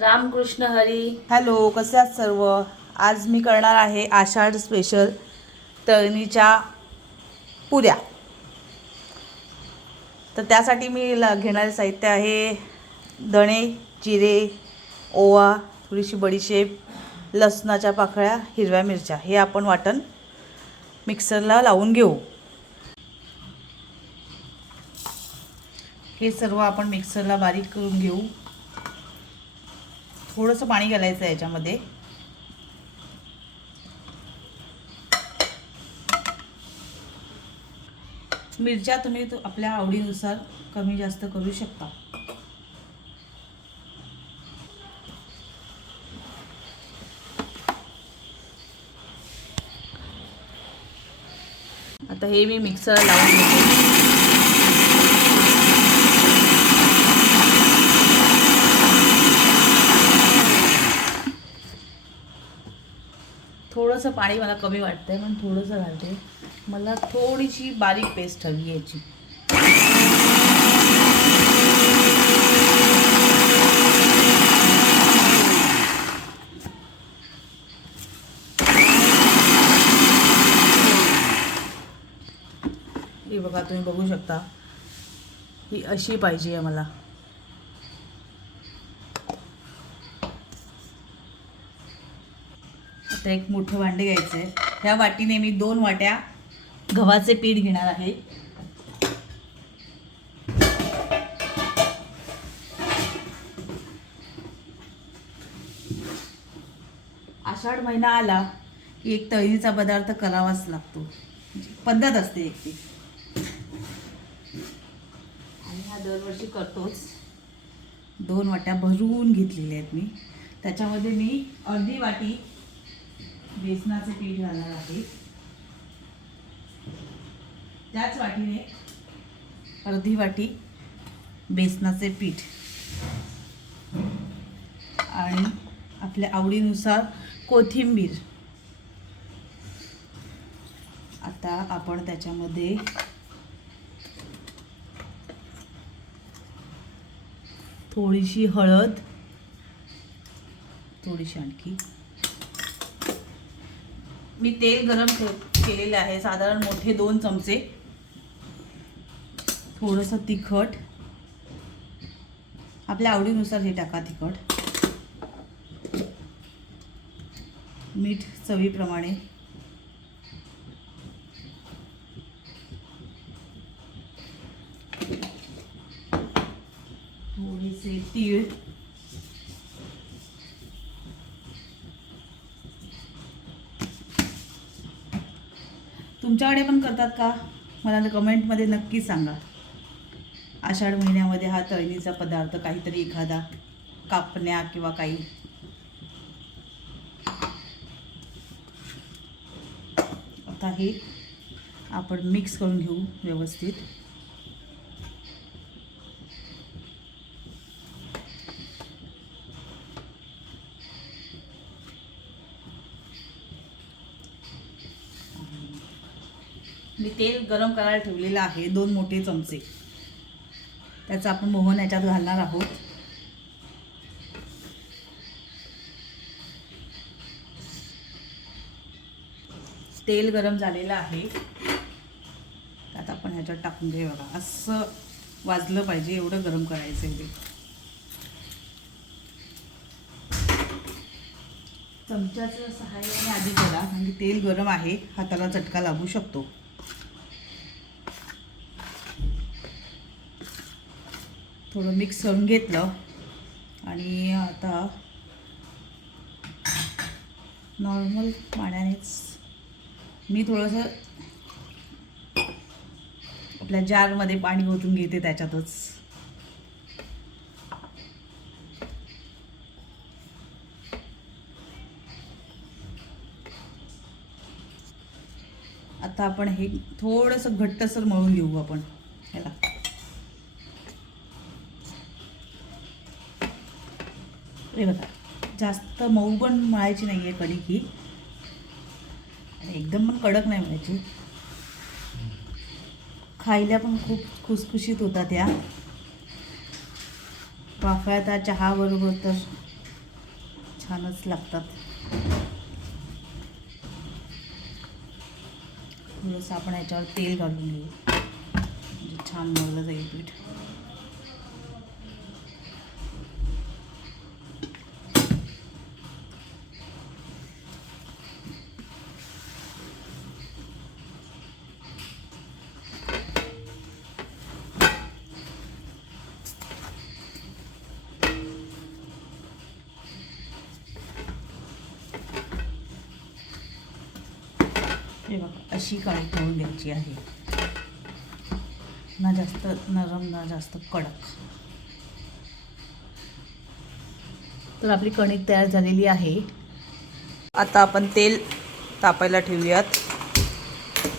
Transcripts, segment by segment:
Ramakrishna Hari. Hello कसे आहात सर्व? आज मी करणार आहे आषाढ स्पेशल तळणीच्या पुऱ्या. तर त्यासाठी मी ल घेणारे साहित्य आहे दणे जिरे ओवा थोडीशी बडीशेप लसणाच्या पाकळ्या हिरव्या मिरच्या. हे आपण वाटण मिक्सरला लावून घेऊ. हे सर्व आपण मिक्सरला बारीक करून घेऊ. थोडंसं पाणी घालायचं आहे याच्यामध्ये. मिरच्या तुम्ही आपल्या आवडीनुसार कमी जास्त करू शकता. आता हे मी मिक्सर लावून घेते. थोडंसं पाणी मला कमी वाटतंय पण थोडंसं घालते. मला थोडीशी बारीक पेस्ट हवी याची. हे बघा तुम्ही बघू शकता. ही अशी पाहिजे आहे मला. आता एक मोठं भांडे घ्यायचं आहे ह्या वाटीने मी दोन वाट्या गव्हाचे पीठ घेणार आहे. आषाढ महिना आला की एक तळणीचा पदार्थ करावाच लागतो. म्हणजे पद्धत असते एक ती आणि हा दरवर्षी करतोच. दोन वाट्या भरून घेतलेल्या आहेत मी. त्याच्यामध्ये मी अर्धी वाटी बेसनाचं पीठ घालणार आहे. त्याच वाटीने अर्धी वाटी बेसनाचे पीठ आणि आपल्या आवडीनुसार कोथिंबीर. आता आपण त्याच्यामध्ये थोडीशी हळद थोडीशी आणखी मी तेल गरम के- केलेले आहे. साधारण मोठे दोन चमचे. थोडंसं तिखट. आपल्या आवडीनुसार हे टाका तिखट. मीठ चवीप्रमाणे. थोडेसे तीळ. तुमच्याकडे पण करतात का? मला कमेंटमध्ये नक्की सांगा. आषाढ महिन्यामध्ये हा तळणीचा पदार्थ काहीतरी एखादा कापण्या किंवा काही. आता हे आपण मिक्स करून घेऊ व्यवस्थित. तेल गरम करायला ठेवलेलं आहे दोन मोठे चमचे. त्याचं आपण मोहन याच्यात घालणार आहोत. तेल गरम झालेलं आहे. त्यात आपण ह्याच्यात टाकून घे बघा. असं वाजलं पाहिजे एवढं गरम करायचं आहे चमच्याच्या चमच्याचं सहाय्याने आधी करा म्हणजे तेल गरम आहे हाताला चटका लागू शकतो. थोडं मिक्स करून घेतलं. आणि आता नॉर्मल पाण्यानेच मी थोडंसं आपल्या जारमध्ये पाणी ओतून घेते त्याच्यातच. आता आपण हे थोडंसं घट्टसर मळून घेऊ आपण. ह्याला हे बघा जास्त मऊ पण मळायची नाही आहे कणिक ही. आणि एकदम पण कडक नाही मळायची. खायला पण खूप खुसखुशीत होता त्या वाफळ्याचा चहाबरोबर तर छानच लागतात. थोडंसं आपण याच्यावर तेल घालून घेऊ. म्हणजे छान मळलं जाईल पीठ. हे बघा अशी काळी करून घ्यायची आहे. ना जास्त नरम ना जास्त कडक. तर आपली कणिक तयार झालेली आहे. आता आपण तेल तापायला ठेवूयात.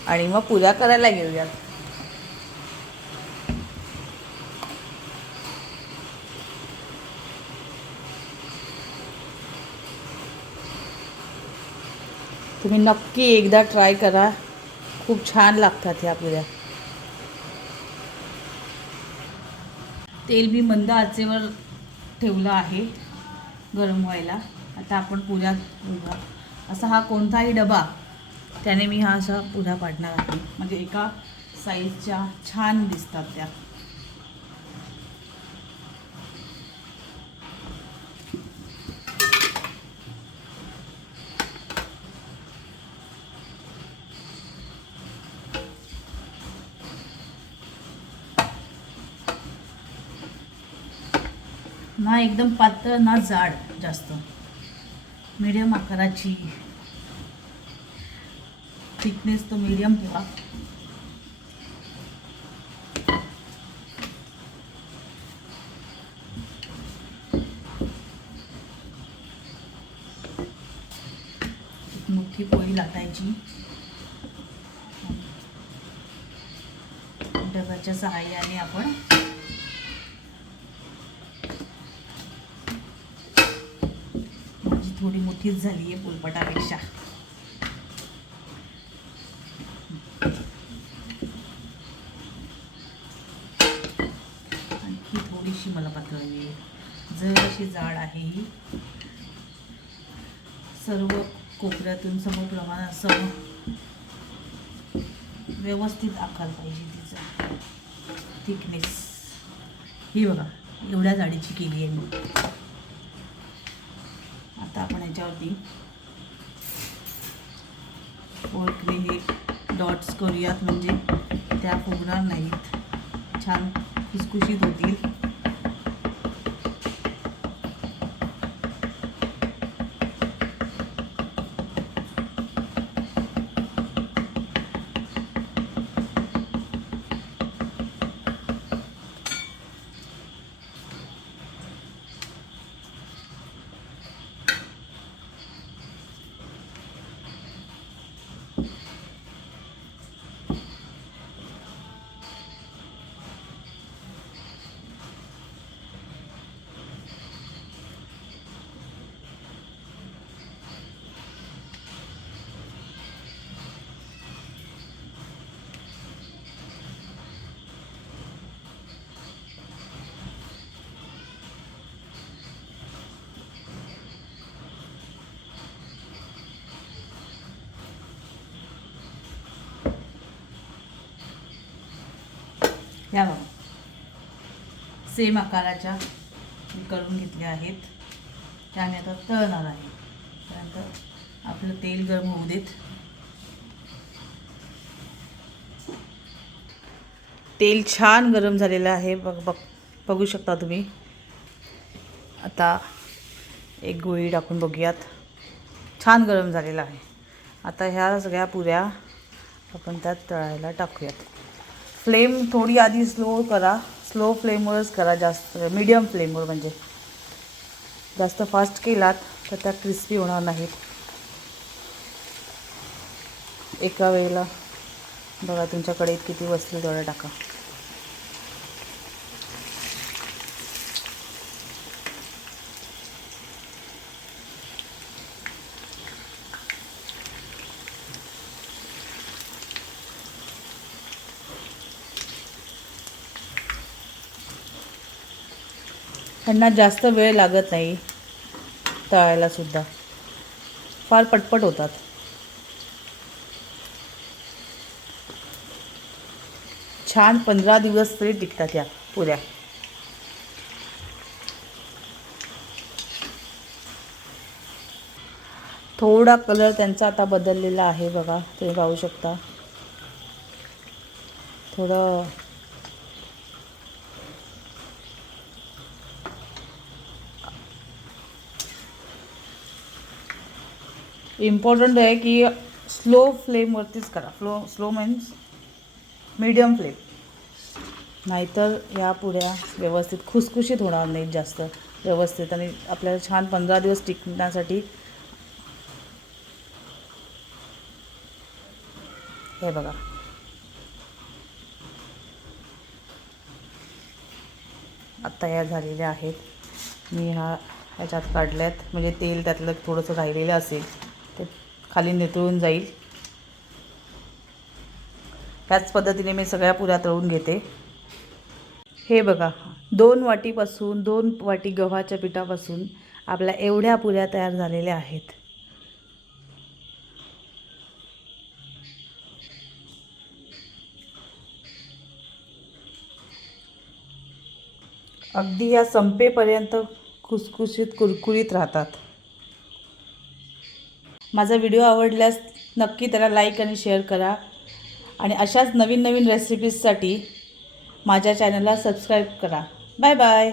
आणि मग पुऱ्या करायला घेऊयात तुम्ही नक्की एकदा ट्राय करा. खूप छान लागतात ह्या पुऱ्या. तेल मी मंद आचेवर ठेवलं आहे गरम व्हायला. आता आपण पुऱ्या बघा असा हा कोणताही डबा त्याने मी हा असा पुऱ्या पाडणार आहे. म्हणजे एका साईजच्या छान दिसतात त्या. ना एकदम पातळ ना जाड जास्त. मीडियम आकाराची. थिकनेस तो मीडियम ठेवा. एक मोठी पोळी लाटायची. डब्याच्या सहाय्याने आपण माझी थोडी मोठीच झाली आहे पोलपटापेक्षा. आणखी थोडीशी मला पातळ. आहे जर अशी जाड आहे ही. सर्व कोपऱ्यातून समप्रमाणात सम व्यवस्थित आकार पाहिजे तिचा. थिकनेस ही बघा एवढ्या जाडीची केली आहे मी. आता आपण याच्यावरती पोळकरी हे डॉट्स करूयात. म्हणजे त्या फुगणार नाहीत. छान खुसखुशीत होतील. ह्या बघा. सेम आकाराच्या मी करून घेतल्या आहेत. त्या मी आता तळणार आहे. त्यानंतर आपलं तेल गरम होऊ देत. तेल छान गरम झालेलं आहे. बघ बघ बघू शकता तुम्ही. आता एक गोळी टाकून बघूयात. छान गरम झालेला आहे. आता ह्या सगळ्या पुऱ्या आपण त्यात तळायला टाकूयात. फ्लेम थोडी आधी स्लो करा. स्लो फ्लेमवरच करा जास्त मीडियम फ्लेमवर म्हणजे. जास्त फास्ट केलात तर त्या क्रिस्पी होणार नाहीत. एका वेळेला बघा तुमच्याकडे किती वस्तू तेवढं टाका. ह्यांना जास्त वेळ लागत नाही. तळायलासुद्धा फार पटपट होतात. छान पंधरा दिवस तरी टिकतात या पुऱ्या. थोडा कलर त्यांचा आता बदललेला आहे बघा तुम्ही पाहू शकता. थोडं इम्पॉर्टंट आहे की स्लो फ्लेमवरतीच करा. Flow slow means medium flame नाहीतर या पुऱ्या व्यवस्थित खुसखुशीत होणार नाहीत जास्त व्यवस्थित आणि आपल्याला छान पंधरा दिवस टिकण्यासाठी हे बघा. आत्ता या झालेल्या आहेत. मी ह्या ह्याच्यात काढल्यात. म्हणजे तेल त्यातलं थोडंसं राहिलेलं असेल. खाली नितळून जाईल. ह्याच पद्धतीने मी सगळ्या पुऱ्या तळून घेते. हे बघा दोन वाटीपासून दोन वाटी गव्हाच्या पिठापासून आपल्या एवढ्या पुऱ्या तयार झालेल्या आहेत. अगदी या संपेपर्यंत खुसखुशीत कुरकुरीत राहतात. माझा व्हिडिओ आवडल्यास नक्की त्याला लाईक आणि शेअर करा. आणि अशाच नवीन नवीन रेसिपीजसाठी माझ्या चॅनलला सबस्क्राईब करा. Bye bye